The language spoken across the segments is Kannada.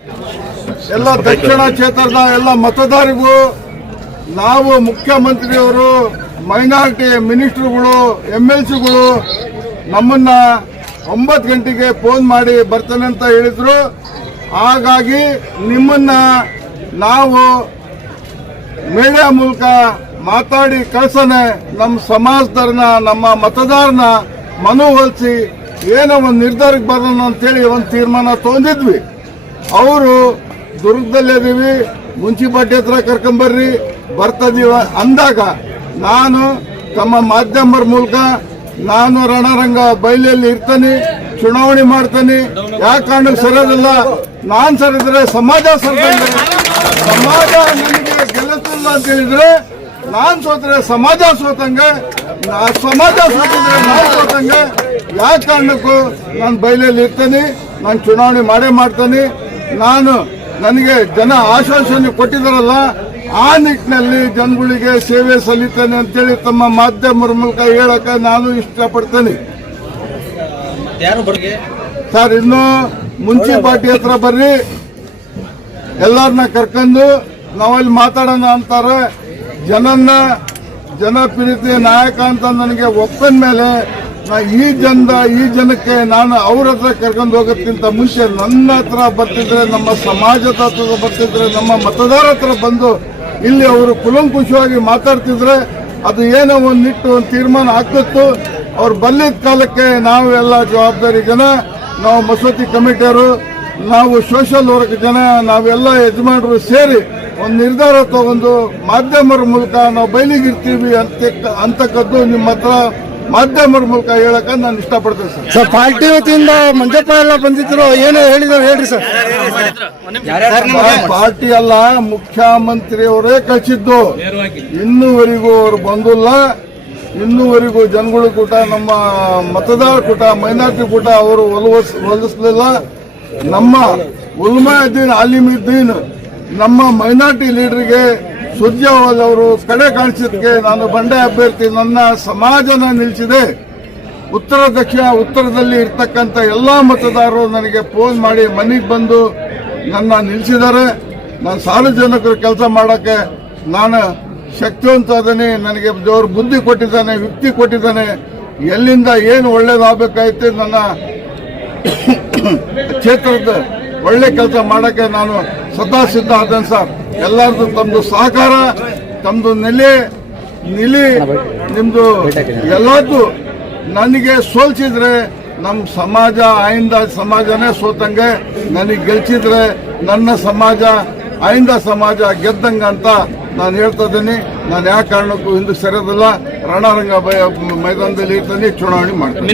ಎಲ್ಲ ದಕ್ಷಿಣ ಕ್ಷೇತ್ರದ ಎಲ್ಲ ಮತದಾರರಿಗೂ ನಾವು ಮುಖ್ಯಮಂತ್ರಿಯವರು ಮೈನಾರಿಟಿ ಮಿನಿಸ್ಟರ್ಗಳು MLCಗಳು ನಮ್ಮನ್ನ 9 ಗಂಟೆಗೆ ಫೋನ್ ಮಾಡಿ ಬರ್ತಾನೆ ಅಂತ ಹೇಳಿದ್ರು. ಹಾಗಾಗಿ ನಿಮ್ಮನ್ನ ನಾವು ಮೀಡಿಯಾ ಮೂಲಕ ಮಾತಾಡಿ ಕಳ್ಸನೆ ನಮ್ಮ ಸಮಾಜದವ್ರನ್ನ ನಮ್ಮ ಮತದಾರನ ಮನವೊಲಿಸಿ ಏನೋ ಒಂದು ನಿರ್ಧಾರಕ್ಕೆ ಬರೋಣ ಅಂತೇಳಿ ಒಂದು ತೀರ್ಮಾನ ತಗೊಂಡಿದ್ವಿ. ಅವರು ದುರ್ಗದಲ್ಲಿದ್ದೀವಿ, ಮುನ್ಸಿಪಾಲ್ಟಿ ಹತ್ರ ಕರ್ಕೊಂಬರ್ರಿ ಬರ್ತದೀವ ಅಂದಾಗ ನಾನು ತಮ್ಮ ಮಾಧ್ಯಮರ ಮೂಲಕ ನಾನು ರಣರಂಗ ಬಯಲಲ್ಲಿ ಇರ್ತಾನೆ, ಚುನಾವಣೆ ಮಾಡ್ತಾನೆ. ಯಾವ ಕಾರಣಕ್ಕೆ ಸರಿಯೋದಿಲ್ಲ, ನಾನು ಸರಿದ್ರೆ ಸಮಾಜ ಸರಿದಂಗೆ, ಸಮಾಜ ನನಗೆ ಗೆಲ್ಲಿಸಿಲ್ಲ ಅಂತ ಹೇಳಿದ್ರೆ ನಾನು ಸೋತ್ರೆ ಸಮಾಜ ಸೋತಂಗೆ, ಸಮಾಜ ಸೋತಿದ್ರೆ ನಾನು ಸೋತಂಗೆ. ಯಾವ ಕಾರಣಕ್ಕೂ ನಾನು ಬಯಲಲ್ಲಿ ಇರ್ತಾನೆ, ನಾನು ಚುನಾವಣೆ ಮಾಡೇ ಮಾಡ್ತಾನೆ. ನನಗೆ ಜನ ಆಶ್ವಾಸನೆ ಕೊಟ್ಟಿದ್ದಾರಲ್ಲ, ಆ ನಿಟ್ಟಿನಲ್ಲಿ ಜನಗಳಿಗೆ ಸೇವೆ ಸಲ್ಲಿತೇನೆ ಅಂತೇಳಿ ತಮ್ಮ ಮಾಧ್ಯಮರ ಮೂಲಕ ಹೇಳಕ್ಕೆ ನಾನು ಇಷ್ಟಪಡ್ತೇನೆ. ಸರ್, ಇನ್ನು ಮುನ್ಸಿಪಾಲ್ಟಿ ಹತ್ರ ಬರ್ರಿ, ಎಲ್ಲರನ್ನ ಕರ್ಕೊಂಡು ನಾವಲ್ಲಿ ಮಾತಾಡೋಣ ಅಂತಾರೆ. ಜನಪ್ರಿಯತೆ ನಾಯಕ ಅಂತ ನನಗೆ ಒಪ್ಪದ ಮೇಲೆ ಈ ಜನಕ್ಕೆ ನಾನು ಅವ್ರ ಹತ್ರ ಕರ್ಕೊಂಡು ಹೋಗೋದಕ್ಕಿಂತ ಮುಂಚೆ ನನ್ನ ಹತ್ರ ಬರ್ತಿದ್ರೆ, ನಮ್ಮ ಸಮಾಜದ ಹತ್ರ ಬರ್ತಿದ್ರೆ, ನಮ್ಮ ಮತದಾರ ಹತ್ರ ಬಂದು ಇಲ್ಲಿ ಅವರು ಕುಲಂಕುಷವಾಗಿ ಮಾತಾಡ್ತಿದ್ರೆ ಅದು ಏನೋ ಒಂದು ಒಂದು ತೀರ್ಮಾನ ಆಗ್ತಿತ್ತು. ಅವ್ರು ಬಂದಿದ್ದ ಕಾಲಕ್ಕೆ ನಾವು ಎಲ್ಲ ಜವಾಬ್ದಾರಿ ಜನ, ನಾವು ಮಸೂತಿ ಕಮಿಟಿಯವರು, ನಾವು ಸೋಷಿಯಲ್ ವರ್ಕ್ ಜನ, ನಾವೆಲ್ಲ ಯಜಮಾನರು ಸೇರಿ ಒಂದು ನಿರ್ಧಾರ ತಗೊಂಡು ಮಾಧ್ಯಮರ ಮೂಲಕ ನಾವು ಬಯಲಿಗಿರ್ತೀವಿ ಅಂತಕ್ಕದ್ದು ನಿಮ್ಮ ಹತ್ರ ಮಾಧ್ಯಮರ ಮೂಲಕ ಹೇಳಕ ನಾನು ಇಷ್ಟಪಡ್ತೇನೆ ಸರ್. ಪಾರ್ಟಿ ವತಿಯಿಂದ ಮಂಜಪ್ಪ ಎಲ್ಲ ಬಂದಿದ್ರು, ಏನೋ ಹೇಳಿದ್ರು ಹೇಳ್ರಿ ಸರ್. ಪಾರ್ಟಿ ಅಲ್ಲ, ಮುಖ್ಯಮಂತ್ರಿ ಅವರೇ ಕಳಿಸಿದ್ದು. ಇನ್ನೂವರೆಗೂ ಅವರು ಬಂದಿಲ್ಲ. ಇನ್ನೂವರೆಗೂ ಜನಗಳ ಕೂಟ, ನಮ್ಮ ಮತದಾರ ಕೂಟ, ಮೈನಾರಿಟಿ ಕೂಟ ಅವರು ಒಲಿಸಲಿಲ್ಲ. ನಮ್ಮ ಉಲ್ಮಾಯುದ್ದೀನ್ ಆಲಿಮುದ್ದೀನ್ ನಮ್ಮ ಮೈನಾರಿಟಿ ಲೀಡರ್ಗೆ ಸುರ್ಜೇವಾಲ ಅವರು ಕಡೆ ಕಾಣಿಸಿದ್ದಕ್ಕೆ ನಾನು ಬಂಡಾಯ ಅಭ್ಯರ್ಥಿ ನನ್ನ ಸಮಾಜನ ನಿಲ್ಲಿಸಿದೆ. ಉತ್ತರದಲ್ಲಿ ಇರ್ತಕ್ಕಂಥ ಎಲ್ಲಾ ಮತದಾರರು ನನಗೆ ಫೋನ್ ಮಾಡಿ ಮನೆಗೆ ಬಂದು ನನ್ನ ನಿಲ್ಲಿಸಿದ್ದಾರೆ. ನಾನು ಸಾರ್ವಜನಿಕರು ಕೆಲಸ ಮಾಡೋಕ್ಕೆ ನಾನು ಶಕ್ತಿವಂತ ಅದನ್ನೇ, ನನಗೆ ದೇವರು ಬುದ್ಧಿ ಕೊಟ್ಟಿದ್ದಾನೆ, ಯುಕ್ತಿ ಕೊಟ್ಟಿದ್ದಾನೆ. ಎಲ್ಲಿಂದ ಏನು ಒಳ್ಳೇದಾಗಬೇಕಾಯ್ತು ನನ್ನ ಕ್ಷೇತ್ರದ ಒಳ್ಳೆ ಕೆಲಸ ಮಾಡೋಕ್ಕೆ ನಾನು ಸದಾ ಸಿದ್ಧ ಆದ್ದೇನೆ ಸರ್. ಎಲ್ಲರದು ತಮ್ಮದು ಸಹಕಾರ, ತಮ್ಮದು ನಿಲಿ ನಿಮ್ದು ಎಲ್ಲದ್ದು ನನಗೆ ಸೋಲ್ಸಿದ್ರೆ ನಮ್ಮ ಸಮಾಜ ಆಯಿಂದ ಸಮಾಜನೇ ಸೋತಂಗೆ, ನನಗೆ ಗೆಲ್ಸಿದ್ರೆ ನನ್ನ ಸಮಾಜ ಆಯಿಂದ ಸಮಾಜ ಗೆದ್ದಂಗ ಅಂತ ನಾನು ಹೇಳ್ತಾ ಇದ್ದೀನಿ. ನಾನು ಯಾವ ಕಾರಣಕ್ಕೂ ಹಿಂದೆ ಸರಿಯೋದಿಲ್ಲ. ರಣರಂಗ ಮೈದಾನದಲ್ಲಿ ಇರ್ತಾನೆ, ಚುನಾವಣೆ ಮಾಡ್ತೀನಿ.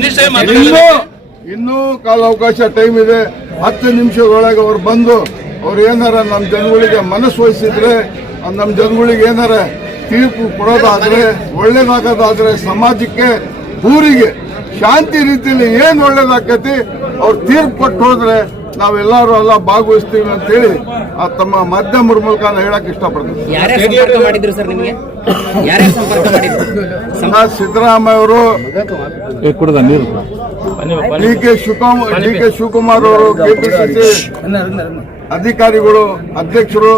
ಇನ್ನೂ ಕಾಲಾವಕಾಶ ಟೈಮ್ ಇದೆ. 10 ನಿಮಿಷದೊಳಗೆ ಅವ್ರು ಬಂದು ಅವ್ರು ಏನಾರ ನಮ್ಮ ಜನಗಳಿಗೆ ಮನಸ್ಸು ವಹಿಸಿದ್ರೆ, ನಮ್ಮ ಜನಗಳಿಗೆ ಏನಾರ ತೀರ್ಪು ಕೊಡೋದಾದ್ರೆ, ಒಳ್ಳೇದಾಗೋದಾದ್ರೆ, ಸಮಾಜಕ್ಕೆ ಊರಿಗೆ ಶಾಂತಿ ರೀತಿಯಲ್ಲಿ ಏನು ಒಳ್ಳೇದಾಕತಿ ಅವ್ರು ತೀರ್ಪು ಕೊಟ್ಟು ಹೋದ್ರೆ ನಾವೆಲ್ಲರೂ ಎಲ್ಲ ಭಾಗವಹಿಸ್ತೀವಿ ಅಂತೇಳಿ ತಮ್ಮ ಮಾಧ್ಯಮರ ಮೂಲಕ ಹೇಳಕ್ ಇಷ್ಟಪಡ್ತೀನಿ. ಸಿದ್ದರಾಮಯ್ಯ ಅವರು, ಡಿ ಕೆ ಶಿವಕುಮಾರ್ ಅವರು, ಕೆಪಿಸಿಸಿ ಅಧಿಕಾರಿಗಳು, ಅಧ್ಯಕ್ಷರು,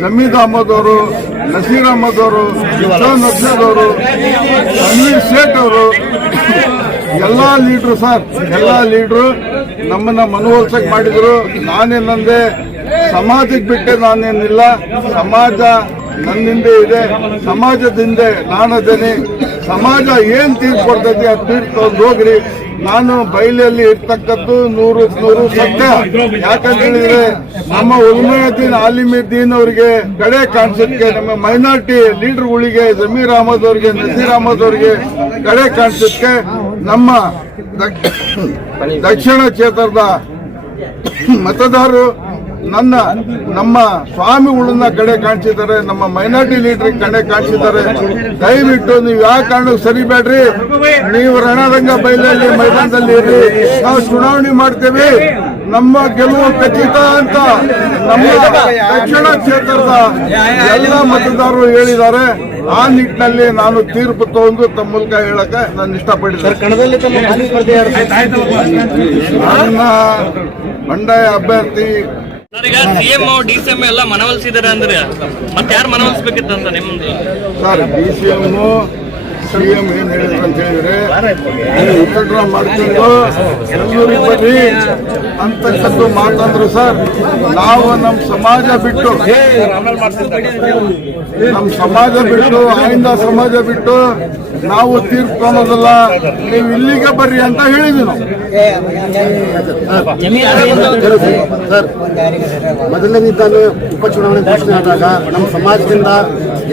ಜಮೀದ್ ಅಹಮದ್ ಅವರು, ನಸೀರ್ ಅಹಮದ್ ಅವರು, ಇಸ್ಲಾಂ ನರ್ಷದ್ ಅವರು, ತನ್ವೀರ್ ಸೇಠ್ ಅವರು, ಎಲ್ಲಾ ಲೀಡ್ರು ಸರ್, ಎಲ್ಲಾ ಲೀಡ್ರು ನಮ್ಮನ್ನ ಮನವೊಲಿಸಕ್ ಮಾಡಿದ್ರು. ನಾನೇನಂದೆ, ಸಮಾಜಕ್ಕೆ ಬಿಟ್ಟೆ ನಾನೇನಿಲ್ಲ, ಸಮಾಜ ನನ್ನಿಂದೆ ಇದೆ, ಸಮಾಜದಿಂದ ನಾನದೇನೆ. ಸಮಾಜ ಏನ್ ತೀರ್ಪು ಕೊಡ್ತೈತಿ ಅದು ತೀರ್ಪು ತಗೊಂಡು ಹೋಗ್ರಿ. ನಾನು ಬಯಲಲ್ಲಿ ಇರ್ತಕ್ಕದ್ದು 100% ಸತ್ಯ. ಯಾಕಂತ ಹೇಳಿದ್ರೆ ನಮ್ಮ ಉಲ್ಮಾಯುದ್ದೀನ್ ಆಲಿಮುದ್ದೀನ್ ಅವರಿಗೆ ಕಡೆ ಕಾಣಿಸೋದಕ್ಕೆ, ನಮ್ಮ ಮೈನಾರಿಟಿ ಲೀಡರ್ಗಳಿಗೆ, ಜಮೀರ್ ಅಹಮದ್ ಅವರಿಗೆ, ನಸೀರ್ ಅಹಮದ್ ಅವರಿಗೆ ಕಡೆ ಕಾಣಿಸೋದಕ್ಕೆ, ನಮ್ಮ ದಕ್ಷಿಣ ಕ್ಷೇತ್ರದ ಮತದಾರರು ನಮ್ಮ ಸ್ವಾಮಿಗಳನ್ನ ಕಡೆ ಕಾಣಿಸಿದ್ದಾರೆ, ನಮ್ಮ ಮೈನಾರಿಟಿ ಲೀಡರ್ ಕಡೆ ಕಾಣಿಸಿದ್ದಾರೆ. ದಯವಿಟ್ಟು ನೀವು ಯಾವ ಕಾರಣಕ್ಕೆ ಸರಿಬೇಡ್ರಿ, ನೀವು ರಣರಂಗ ಬಯಲಲ್ಲಿ ಮೈದಾನದಲ್ಲಿ ಇರ್ರಿ. ನಾವು ಚುನಾವಣೆ ಮಾಡ್ತೇವೆ, ನಮ್ಮ ಗೆಲುವು ಖಚಿತ ಅಂತ ನಮ್ಮ ದಕ್ಷಿಣ ಕ್ಷೇತ್ರದ ಎಲ್ಲ ಮತದಾರರು ಹೇಳಿದ್ದಾರೆ. ಆ ನಿಟ್ಟಿನಲ್ಲಿ ನಾನು ತೀರ್ಪು ತಗೊಂಡು ತಮ್ಮ ಮೂಲಕ ಹೇಳಕ್ಕೆ ನಾನು ಇಷ್ಟಪಟ್ಟಿದ್ದೆ. ನನ್ನ ಬಂಡಾಯ ಅಭ್ಯರ್ಥಿ ಈಗ ಸಿಎಂ ಡಿಸಿಎಂ ಎಲ್ಲ ಮನವೊಲಿಸಿದಾರೆ ಅಂದ್ರೆ ಮತ್ತೆ ಯಾರು ಮನವೊಲಿಸಬೇಕಿತ್ತು ಅಂತ ನಿಮ್ದು? ಸರ್, ಡಿಸಿಎಂ ಸಿಎಂ ಏನ್ ಹೇಳಿದ್ರು ಅಂತ ಹೇಳಿದ್ರೆ ವಿತ್ಡ್ರಾ ಮಾಡ್ಕೊಂಡು ಬೆಂಗಳೂರಿಗೆ ಬರ್ರಿ ಅಂತಕ್ಕಂಥ ಮಾತಂದ್ರು. ಸರ್, ನಾವು ನಮ್ಮ ಸಮಾಜ ಬಿಟ್ಟು ಆಯಿಂದ ಸಮಾಜ ಬಿಟ್ಟು ನಾವು ತೀರ್ಪು ಕಾಣೋದಲ್ಲ, ನೀವು ಇಲ್ಲಿಗೆ ಬರ್ರಿ ಅಂತ ಹೇಳಿದ್ವಿ ನಾವು. ಸರ್, ಮೊದಲನೇದಾಗಿ ಉಪಚುನಾವಣೆ ಘೋಷಣೆ ಆದಾಗ ನಮ್ಮ ಸಮಾಜದಿಂದ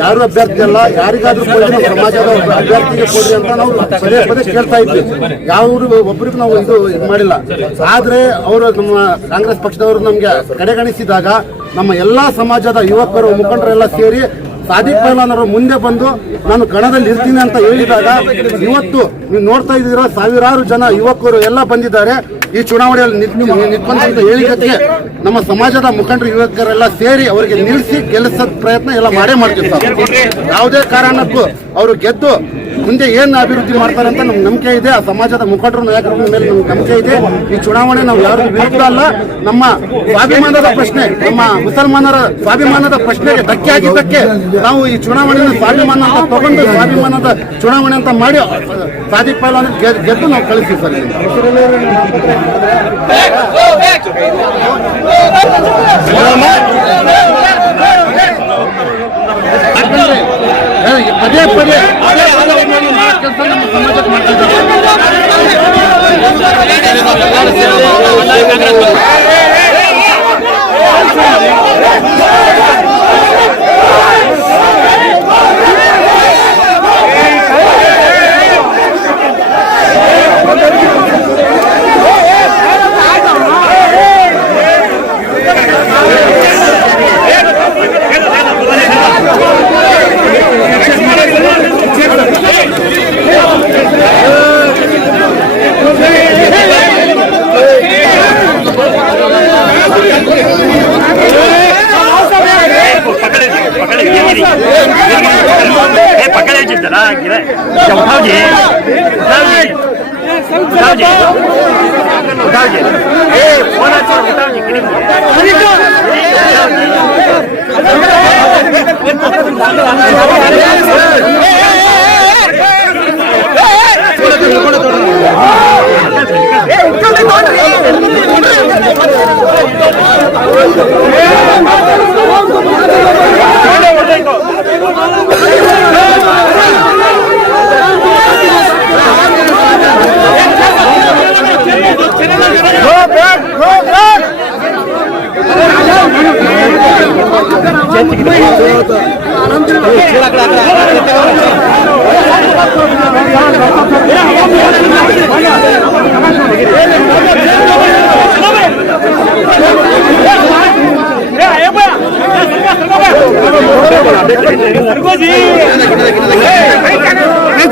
ಯಾರು ಅಭ್ಯರ್ಥಿ ಅಲ್ಲ, ಯಾರಿಗಾದ್ರೂ ಕೊಡಿ, ನಮ್ಮ ಸಮಾಜದ ಅಭ್ಯರ್ಥಿಗೆ ಕೊಡ್ರಿ ಅಂತ ನಾವು ಪದೇ ಪದೇ ಕೇಳ್ತಾ ಇದ್ವಿ. ಯಾವ್ದು ಒಬ್ಬರಿಗೂ ನಾವು ಇದು ಮಾಡಿಲ್ಲ. ಆದ್ರೆ ಅವರು ನಮ್ಮ ಕಾಂಗ್ರೆಸ್ ಪಕ್ಷದವರು ನಮ್ಗೆ ಕಡೆಗಣಿಸಿದಾಗ ನಮ್ಮ ಎಲ್ಲಾ ಸಮಾಜದ ಯುವಕರು ಮುಖಂಡರೆಲ್ಲ ಸೇರಿ ಸಾದಿಕ್ ಪೈಲ್ವಾನ್ ಅವರು ಮುಂದೆ ಬಂದು ನಾನು ಕಣದಲ್ಲಿ ಇರ್ತೀನಿ ಅಂತ ಹೇಳಿದಾಗ ಇವತ್ತು ನೀವು ನೋಡ್ತಾ ಇದ್ದೀರಾ, ಸಾವಿರಾರು ಜನ ಯುವಕರು ಎಲ್ಲ ಬಂದಿದ್ದಾರೆ ಈ ಚುನಾವಣೆಯಲ್ಲಿ ನಿಂತ್ಕೊಂತ ಹೇಳಿದ್ದಕ್ಕೆ ನಮ್ಮ ಸಮಾಜದ ಮುಖಂಡರು ಯುವಕರೆಲ್ಲ ಸೇರಿ ಅವರಿಗೆ ನಿಲ್ಲಿಸಿ ಗೆಲ್ಲಿಸೋ ಪ್ರಯತ್ನ ಎಲ್ಲ ಮಾಡೇ ಮಾಡ್ತೀವಿ ಸರ್. ಯಾವುದೇ ಕಾರಣಕ್ಕೂ ಅವರು ಗೆದ್ದು ಮುಂದೆ ಏನು ಅಭಿವೃದ್ಧಿ ಮಾಡ್ತಾರೆ ಅಂತ ನಮ್ಗೆ ನಂಬಿಕೆ ಇದೆ. ಆ ಸಮಾಜದ ಮುಖಂಡರು ನಾಯಕರ ಮೇಲೆ ನಮ್ಗೆ ನಂಬಿಕೆ ಇದೆ. ಈ ಚುನಾವಣೆ ನಾವು ಯಾರು ವಿರುದ್ಧ ಅಲ್ಲ. ನಮ್ಮ ಸ್ವಾಭಿಮಾನದ ಪ್ರಶ್ನೆ, ನಮ್ಮ ಮುಸಲ್ಮಾನರ ಸ್ವಾಭಿಮಾನದ ಪ್ರಶ್ನೆಗೆ ಧಕ್ಕೆ ಆಗಿದ್ದಕ್ಕೆ ನಾವು ಈ ಚುನಾವಣೆಯನ್ನು ಸ್ವಾಭಿಮಾನ ಅಂತ ತಗೊಂಡು ಸ್ವಾಭಿಮಾನದ ಚುನಾವಣೆ ಅಂತ ಮಾಡಿ ಸಾದಿಕ್ ಪೈಲ್ವಾನ್ ಗೆದ್ದು ನಾವು ಕಳಿಸ್ತೀವಿ ಸರ್. ಪದೇ ಪದೇ ಕೆಲಸ ನಮ್ಮ ಸಮಾಜಕ್ಕೆ ಮಾಡ್ತಾ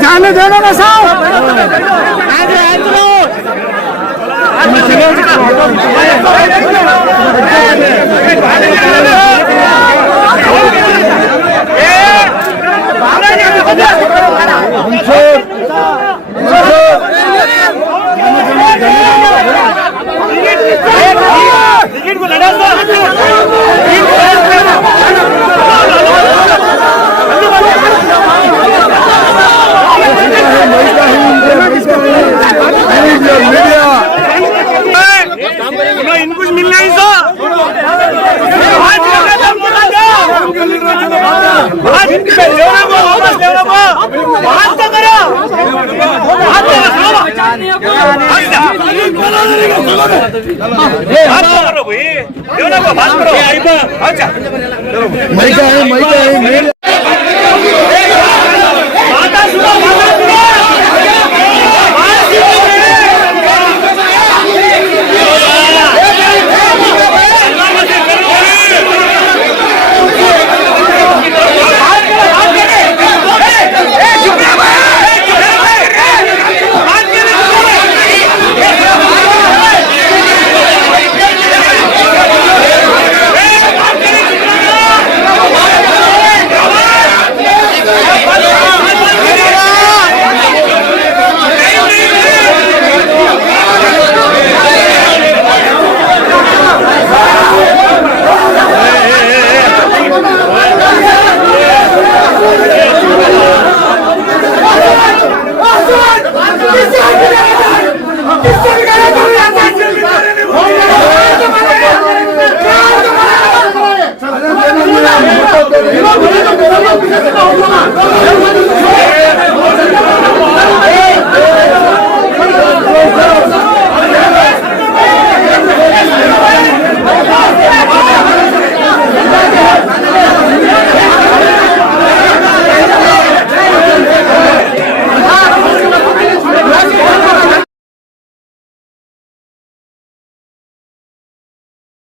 जाने देना ना साहब ಕಿಚ್ಚ